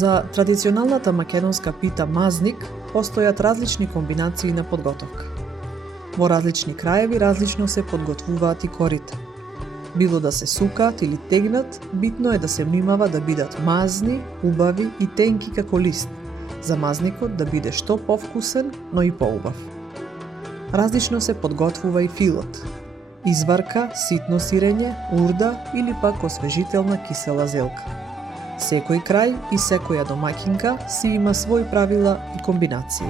За традиционалната македонска пита мазник постојат различни комбинации на подготовка. Во различни краеви различно се подготвуваат и корите. Било да се сукаат или тегнат, битно е да се внимава да бидат мазни, убави и тенки како лист, за мазникот да биде што повкусен, но и поубав. Различно се подготвува и филот. Изварка, ситно сирење, урда или пак освежителна кисела зелка. Секој крај и секоја домакинка си има свои правила и комбинации.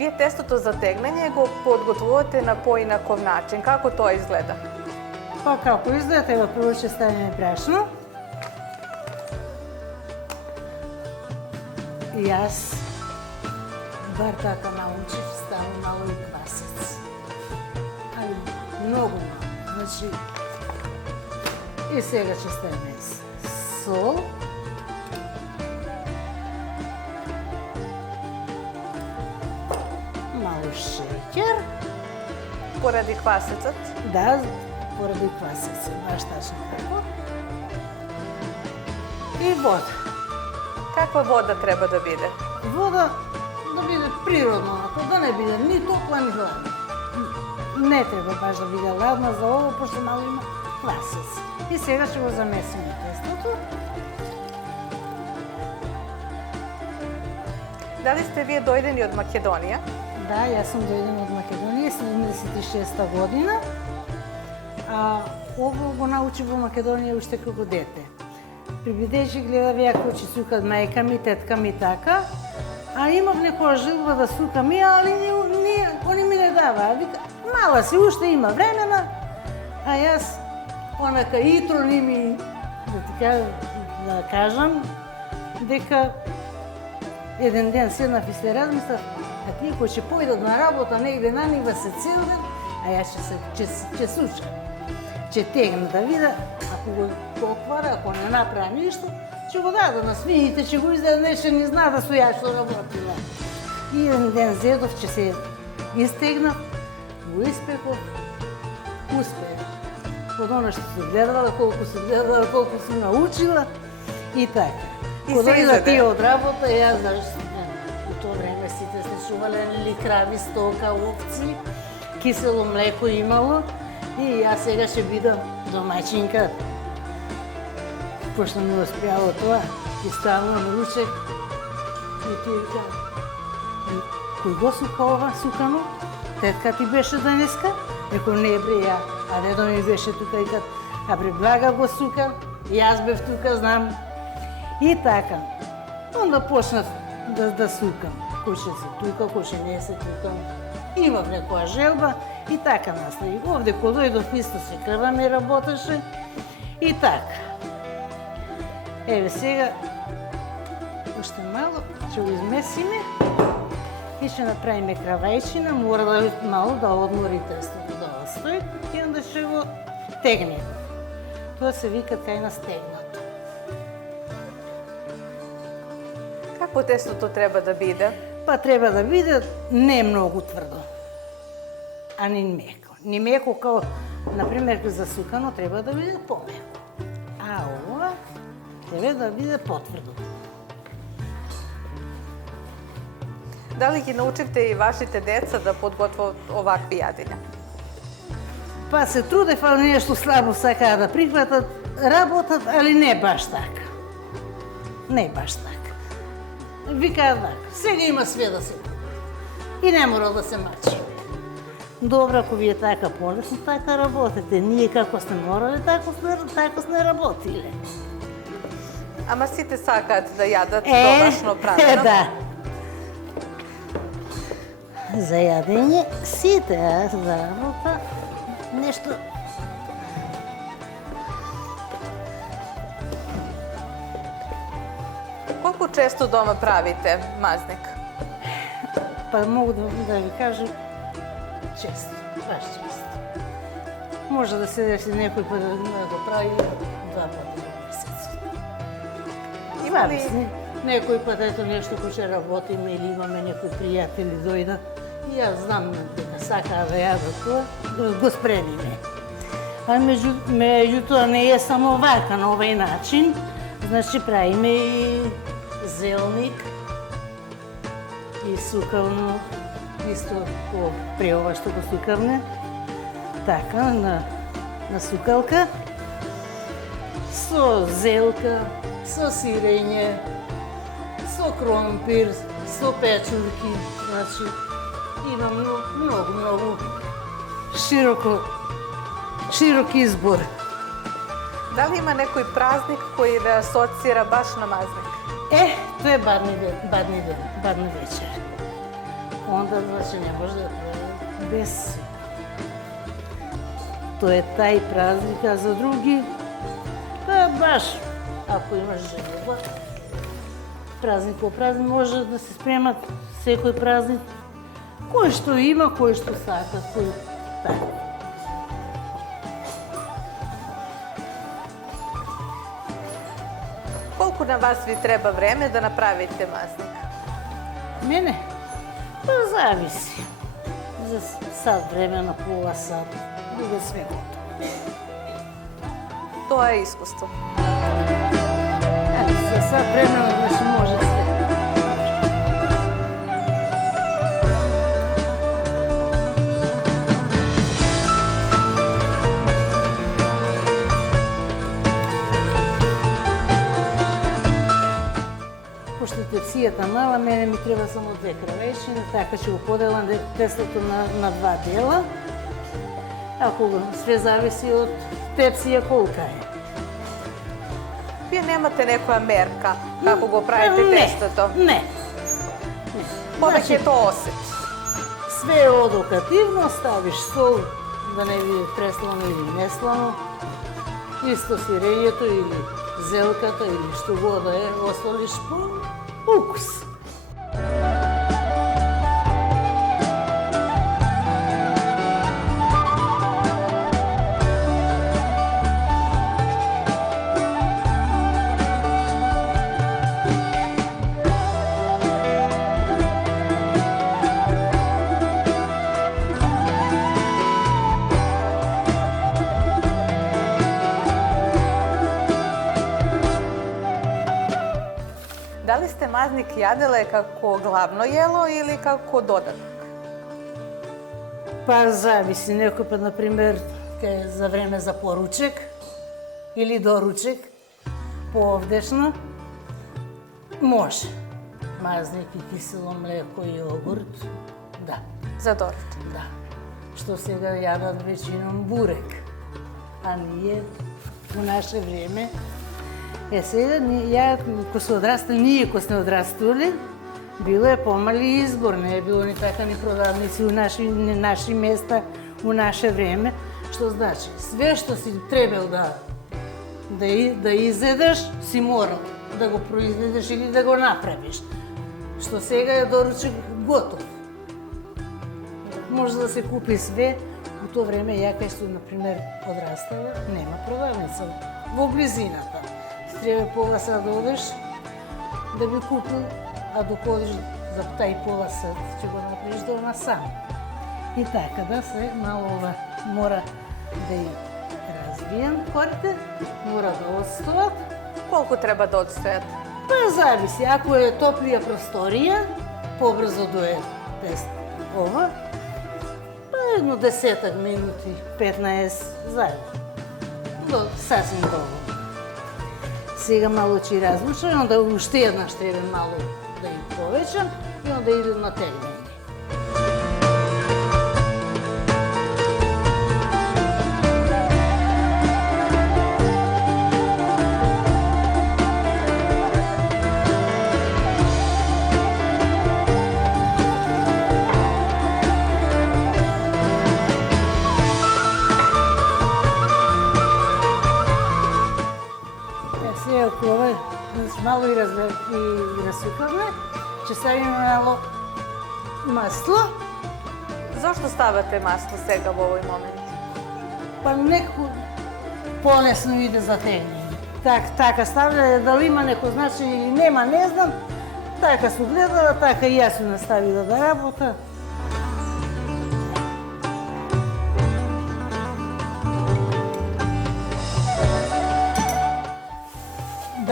Вие тестото за тегнење го подготвувате на поинаков начин. Како тоа изгледа? Па како изгледа, ево прво ќе ставиме брашно. И јас бар така научив, ставам мало и квасец. Али многу мало. Значи, и сега ќе ставиме сол. Мало шеќер. Поради квасецот? Да, поради квасецот, баш тачно така. И вода. Каква вода треба да биде? Вода да биде природно, да не биде ни топла, ни хладна. Не треба баш да биде ладна за ово, пошто мало има квасец. И сега ќе го замесиме тестото. Дали сте вие дојдени од Македонија? Да, јас сум дојдена од Македонија, 76-та година. А ово го научив во Македонија уште како дете. Прибидејќи гледав ја кој ќе сукат мајка ми, тетка ми така, а имав некоја желба да сукам и, али они ми не даваа. Вика, мала си, уште има времена, а јас, онака итро ни ми, да кажам, дека еден ден седнав и се размислав, а тие кои ќе појдат на работа негде на нива се цел ден, а јас ќе сучам, ќе тегна да вида, ако го поквара, ако не направа ништо, ќе го даде на свините, ќе го издаде нешто, не зна да со ја што работила. И еден ден зедов, ќе се истегнав, го испеков, успех. Од она што се гледала, колку се научила и така. Кога дојда тие од работа, јас у тоа време сите се чувале или крави, стока, овци, кисело млеко имало и јас сега ќе бидам домаќинка. Пошто ми успеало тоа, и ставам ручек и ти кажа, кој го сука ова сукано? Тетка ти беше денеска? Реко не бре ја, а дедо ми беше тука и кад, а бре блага го сука, јас бев тука, знам. И така, онда почнав да сукам. Кој ќе се тука, кој ќе не се тука. Имав некоја желба и така настави. Овде кога дојдов исто се крва ми работеше и така. Еве сега, уште мало, ќе го измесиме и ќе направиме кравајчина, мора да мало да одмори тестото да остои и онда ќе го тегнеме. Тоа се вика кај на стегнато. Какво тестото треба да биде? Па треба да биде не многу тврдо, а ни меко. Ни меко као, например, за сукано треба да биде помеко. А ова треба да биде потврдо. Дали ги научивте и вашите деца да подготват овакви јадења? Па се трудев, али нешто слабо сакаа да прихватат, работат, али не баш така. Не баш така. Викаат така, сега има све да се и не мора да се мачи. Добро, ако вие така полесно така работите, ние како сме морали, така сме работиле. Ама сите сакаат да јадат домашно правено. Да. За јадење сите, а за работа нешто. Колку често дома правите мазник? Па могу да ви кажам често, баш често. Може да се деси некој пат да го прави 2 пати во месец. Има ли Некој пат ето нешто кој ќе работиме или имаме некои пријатели дојдат Ја знам дека сакаа да јадат тоа, го спремиме. А меѓутоа не е само вака на овој начин, значи правиме и зелник и сукавно, исто при ова што го сукавме, така на сукалка, со зелка, со сирење, со кромпир, со печурки, значи има многу широк избор. Дали има некој празник кој ве асоцира баш на мазник? Тоа е бадни вечер. Онда, значи, не може да е без. Тоа е тај празник, а за други, баш, ако имаш желба, празник по празник може да се спремат секој празник. Кој што има, кој што сака, кој така. Колку на вас ви треба време да направите мазник? Мене? Зависи. За сат време, пола сат, да све готово. Тоа е искуство. За сат време, значи може све. Пошто тепсијата мала, мене ми треба само 2 кравечини, така ќе го поделам тестото на 2 дела. Ако све зависи од тепсија колка е. Вие немате некоја мерка како го правите тестото? Не. Повеќе е тоа осет. Све е одукативно, ставиш сол, да не биде преслано или неслано. Исто сирењето или зелката или што го да е, осолиш по укус. Дали сте мазник јаделе како главно јело или како додаток? Зависи. Некој пат, например, кај за време за поручек или доручек, поовдешно, може. Мазник и кисело млеко и јогурт, да. За дорт. Да. Што сега јадат веćinom бурек. А ние, во наше време, сега, ко се одрастали, ние ко сме одраствали, било е помали избор, не е било ни така ни продавници у наши места, у наше време, што значи, све што си требал да изедеш, си морал да го произведеш или да го направиш. Што сега е доручек готов. Може да се купи све, у тоа време ја кај што, например, одрастала, нема продавница во близината. Треба пола сат да одеш да би купил, а док одиш за тај пола сат ќе го направиш дома сам. И така да се мало ова мора да и развијан корите, мора да отстојат. Колку треба да отстојат? Зависи, ако е топлија просторија, побрзо дое тест ова, едно 10 минути, 15 заедно. Сасвим доволно. Сега мало ќе разлучам, onda уште еднаш треба мало да им повеќам и onda идем на тегнење. Мало и расукавме, ќе ставиме мало масло. Зошто ставате масло сега во овој момент? Па некако полесно иде за тегнење. Така ставлja, дали има неко значење или нема, не знам. Така су гледала, така и јас су наставила да работа.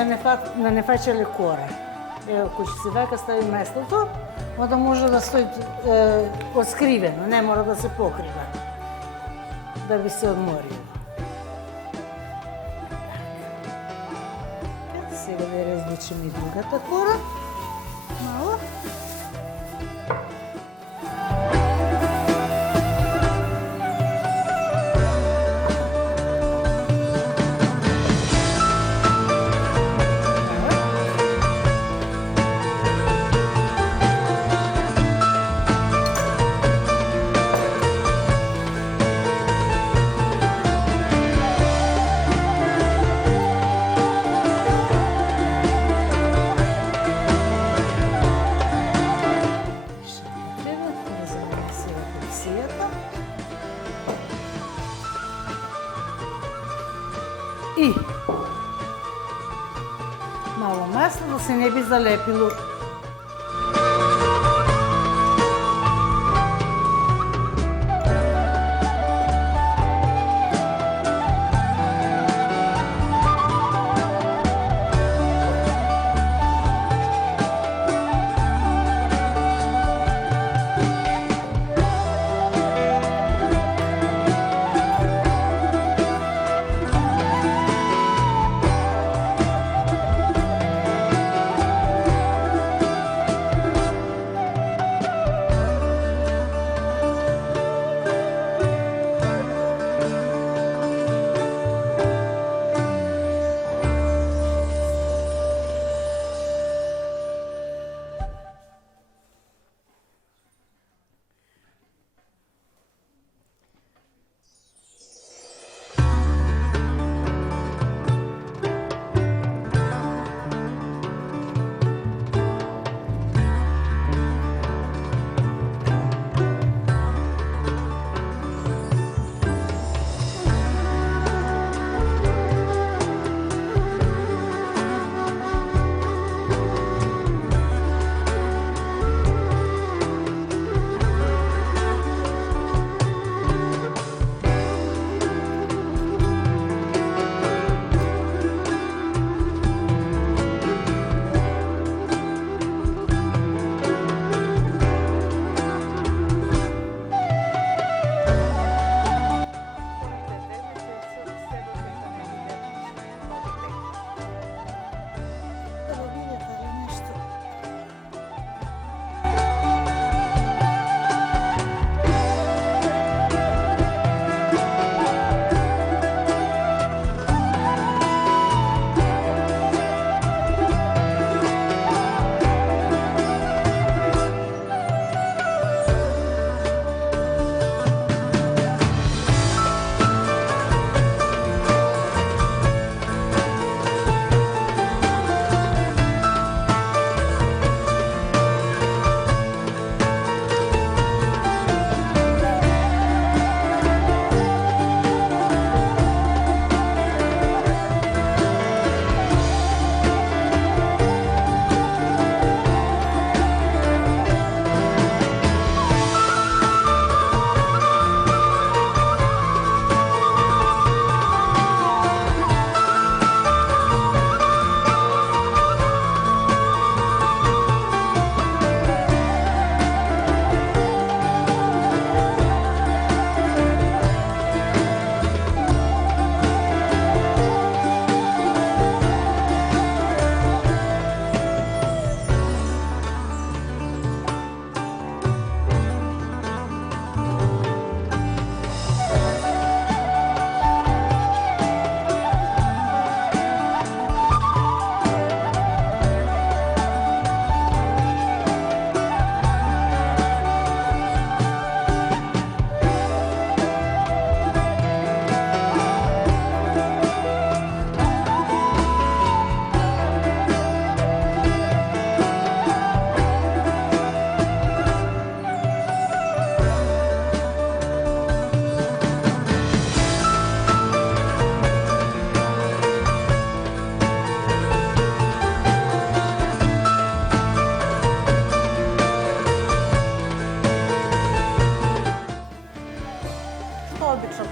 да не фаќале кора. Ако ќе се вака стави меслото, onda може да стои откривено, не мора да се покрива, да би се одморило. Сега да различим и другата кора. Мало. И мало масло да се не би залепило.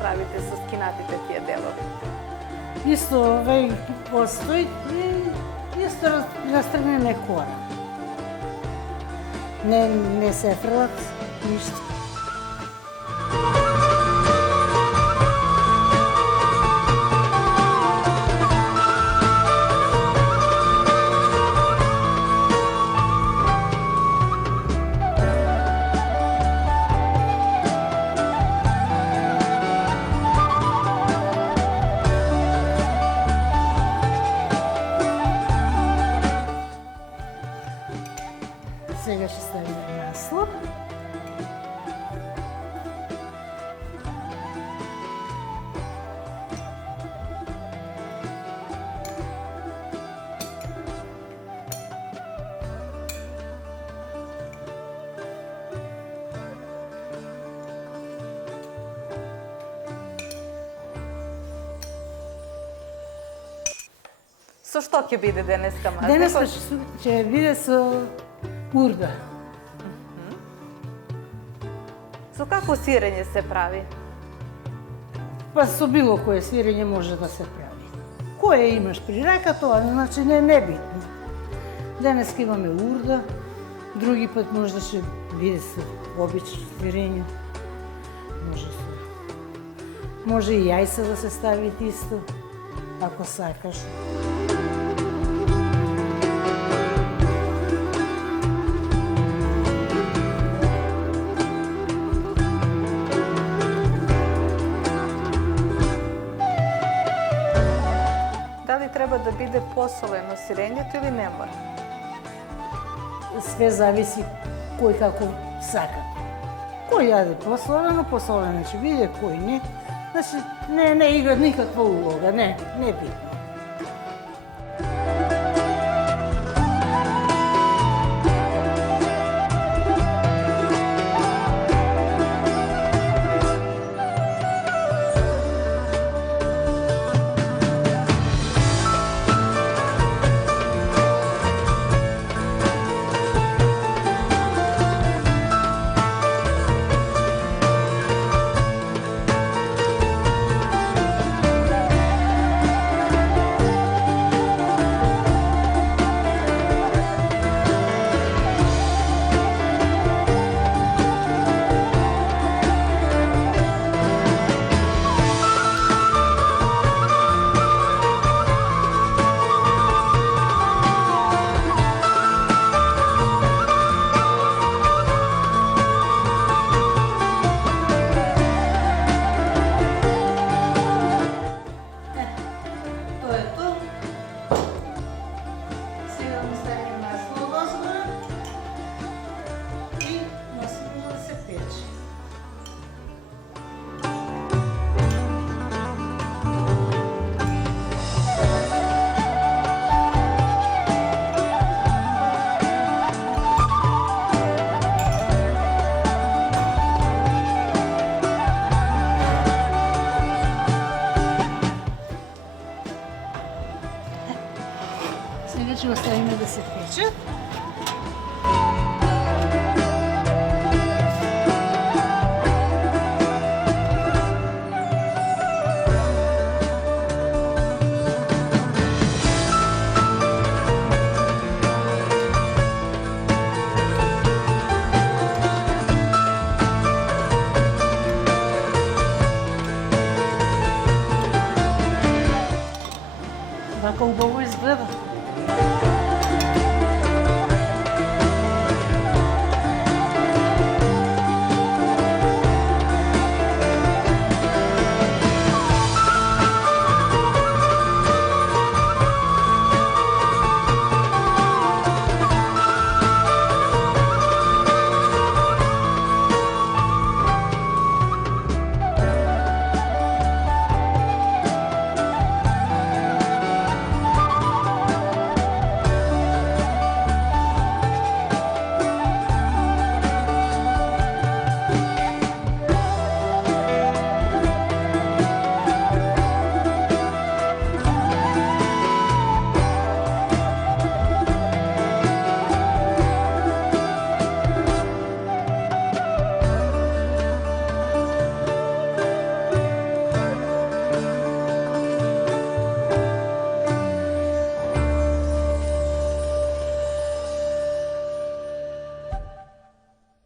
правите со скинатите тие делови? Исто овој постои и чисто растргнеме кора. Не се фрлат, ништо. Сега ќе ставиме масло. Со што ќе биде денеска мазникот? Денеска ќе биде со урда. Со какво сирење се прави? Па со било кое сирење може да се прави. Кое имаш при рака, тоа значи не битно. Денеска имаме урда, други пат може да ќе биде со обично сирење. Може и јајца да се стави исто, ако сакаш. Дали треба да биде посолено сирењето или не мора? Све зависи кој како сака. Кој јаде посолено ќе биде, кој не. Значи, не игра никаква улога, не битно.